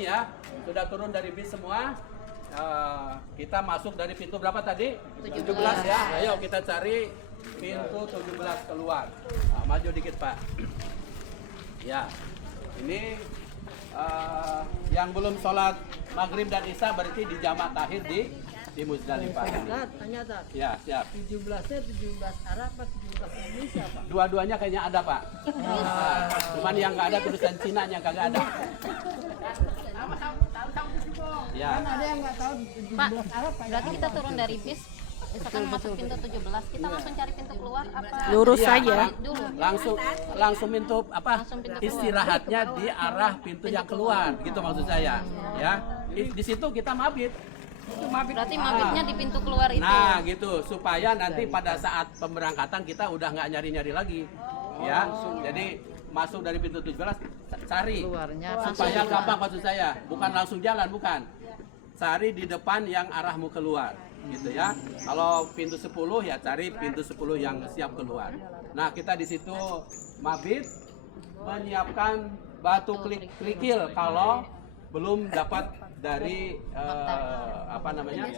ini ya. Sudah turun dari bis semua. Kita masuk dari pintu berapa tadi? 17 ya. Ayo kita cari pintu 17 keluar. Maju dikit Pak. Ya. Ini yang belum sholat maghrib dan isya berarti di jamak takhir di Muzdalifah. Tanya tak? Ya, siap. 17-nya 17 Arab atau 17 Indonesia, Pak? Dua-duanya kayaknya ada Pak. Cuman yang nggak ada tulisan Cina yang kagak ada. Ya. Kan ada yang nggak tahu 17 Pak, Arab kayak berarti kita turun dari bis, misalkan masuk pintu 17, kita langsung cari pintu keluar apa? Lurus Iya, saja. Dulu. Langsung pintu apa? Langsung pintu keluar. Istirahatnya di arah pintu yang keluar, gitu maksud saya. Ya. Di situ kita mabit. Itu mabit. Berarti mabitnya di pintu keluar itu. Nah, gitu supaya nanti pada saat pemberangkatan kita udah nggak nyari-nyari lagi. Ya. Jadi masuk dari pintu 17 cari supaya gampang maksud saya, bukan langsung jalan, bukan. Cari di depan yang arahmu keluar, gitu ya. Kalau pintu 10 ya cari pintu 10 yang siap keluar. Nah, kita di situ mabit menyiapkan batu kerikil kalau belum dapat dari apa namanya?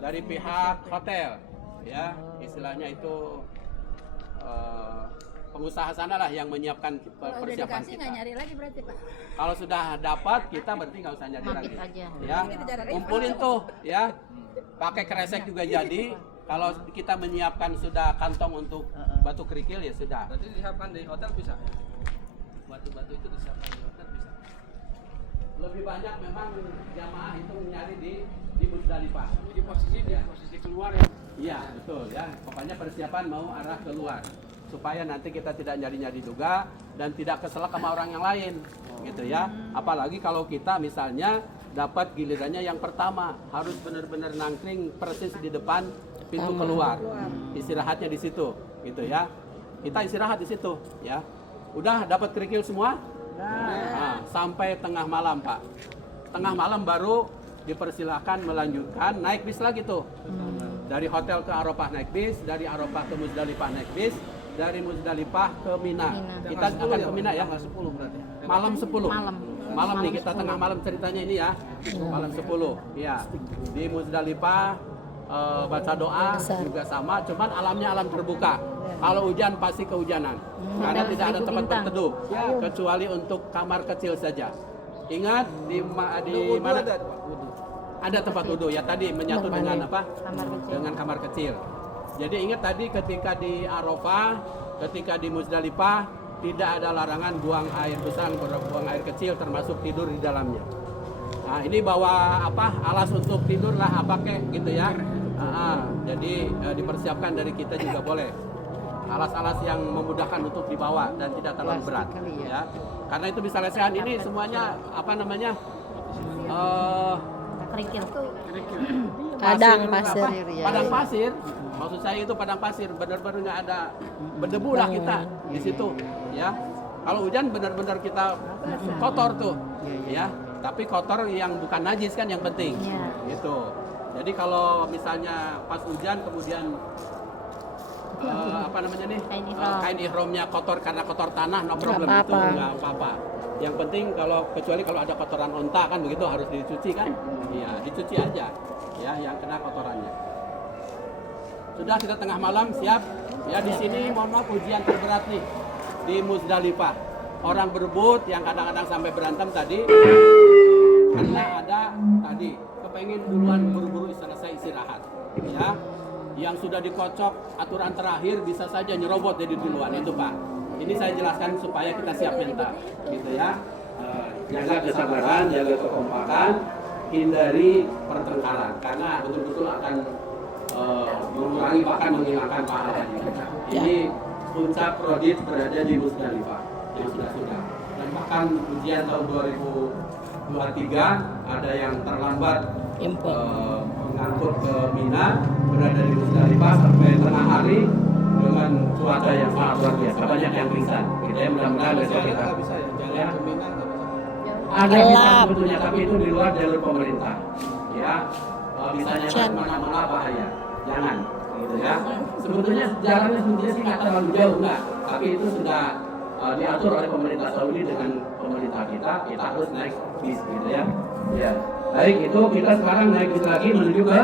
Dari pihak hotel, ya. Istilahnya itu pengusaha sana lah yang menyiapkan persiapan kita. nyari lagi berarti, Pak? Kalau sudah dapat kita berarti nggak usah nyari Mabit lagi. aja. Ya, kumpulin tuh, ya. Pakai kresek juga jadi. Kalau kita menyiapkan sudah kantong untuk batu kerikil ya sudah. Berarti disiapkan di hotel bisa ya? Batu-batu itu disiapkan di hotel bisa? Lebih banyak memang jamaah itu nyari di Muzdalifah. Jadi posisi keluar ya? Iya, betul ya. Pokoknya persiapan mau arah keluar. Supaya nanti kita tidak nyari-nyari juga dan tidak keselak sama orang yang lain, gitu ya. Apalagi kalau kita misalnya dapat gilirannya yang pertama, harus benar-benar nangkring persis di depan pintu keluar. Istirahatnya di situ, gitu ya. Kita istirahat di situ, ya. Udah dapat kerikil semua? Nah, sampai tengah malam, Pak. Tengah malam baru dipersilahkan melanjutkan naik bis lagi tuh. Dari hotel ke Arafah naik bis, dari Arafah ke Muzdalifah naik bis, dari Muzdalifah ke Mina. Kita akan ke Mina ya. 10 berarti. Malam 10. Malam Nih kita tengah malam ceritanya ini ya. Malam 10. Ya. Di Muzdalifah baca doa juga sama, cuman alamnya alam terbuka. Kalau hujan pasti kehujanan. Karena tidak ada tempat berteduh kecuali untuk kamar kecil saja. Ingat di mana ada tempat wudhu ya tadi menyatu dengan apa? Dengan kamar kecil. Jadi ingat tadi ketika di Arafah, ketika di Muzdalifah tidak ada larangan buang air besar, buang air kecil termasuk tidur di dalamnya. Nah, ini bawa apa? Alas untuk tidur lah apa kek gitu ya. Jadi dipersiapkan dari kita juga boleh. Alas-alas yang memudahkan untuk dibawa dan tidak terlalu berat ya. Karena itu bisa lesehan ini semuanya apa namanya? Kerikil. Padang pasir. Padang pasir. Maksud saya itu padang pasir, benar-benar nggak ada berdebu lah kita di situ, ya. Kalau hujan benar-benar kita kotor tuh, ya. Tapi kotor yang bukan najis kan yang penting, gitu. Jadi kalau misalnya pas hujan kemudian apa namanya nih kain ihromnya kotor karena kotor tanah, no problem itu nggak apa-apa. Yang penting kecuali kalau ada kotoran onta kan begitu harus dicuci kan, iya dicuci aja, ya yang kena kotorannya. Sudah kita tengah malam siap. Ya di sini mohon maaf ujian terberat nih di Muzdalifah. Orang berebut yang kadang-kadang sampai berantem tadi karena ada tadi kepengen duluan buru-buru selesai istirahat. Ya. Yang sudah dikocok aturan terakhir bisa saja nyerobot jadi duluan itu Pak. Ini saya jelaskan supaya kita siap mental, gitu ya. Jaga kesabaran, jaga kekompakan, hindari pertengkaran karena betul-betul akan mengurangi bahkan menghilangkan pahalanya. Ini puncak prodit berada di Muzdalifah yang sudah. Dan bahkan ujian tahun 2023 ada yang terlambat mengangkut ke Mina berada di Muzdalifah sampai tengah hari dengan cuaca yang sangat luar biasa, banyak yang pingsan. Kita mudah-mudahan besok kita bisa ya jalan ke Mina nggak bisa. ada bisa sebetulnya tapi itu di luar jalur pemerintah. Ya. Misalnya kemana-mana bahaya, jangan, gitu ya. Sebetulnya jalannya sih nggak terlalu jauh nggak, tapi itu sudah diatur oleh pemerintah Saudi dengan pemerintah kita harus naik bis gitu ya. Ya. Baik, itu kita sekarang naik bis lagi menuju ke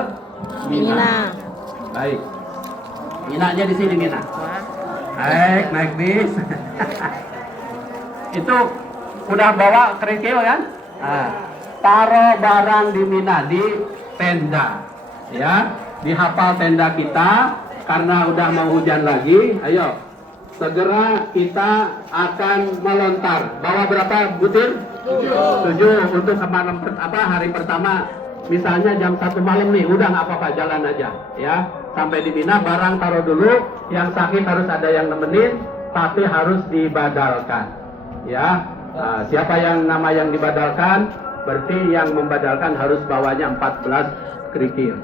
Mina. Mina. Baik. Minanya di sini Mina. Baik, naik bis. Itu udah bawa kerikil kan? Nah, taruh barang di Mina di tenda. Ya, dihafal tenda kita karena udah mau hujan lagi. Ayo, segera kita akan melontar. Bawa berapa butir? 7 untuk hari pertama. Misalnya jam 1 malam nih, udah nggak apa-apa, jalan aja. Ya, sampai di Mina barang taruh dulu. Yang sakit harus ada yang nemenin, tapi harus dibadalkan. Ya, nah, siapa yang nama yang dibadalkan? Berarti yang membadalkan harus bawanya 14 kerikil.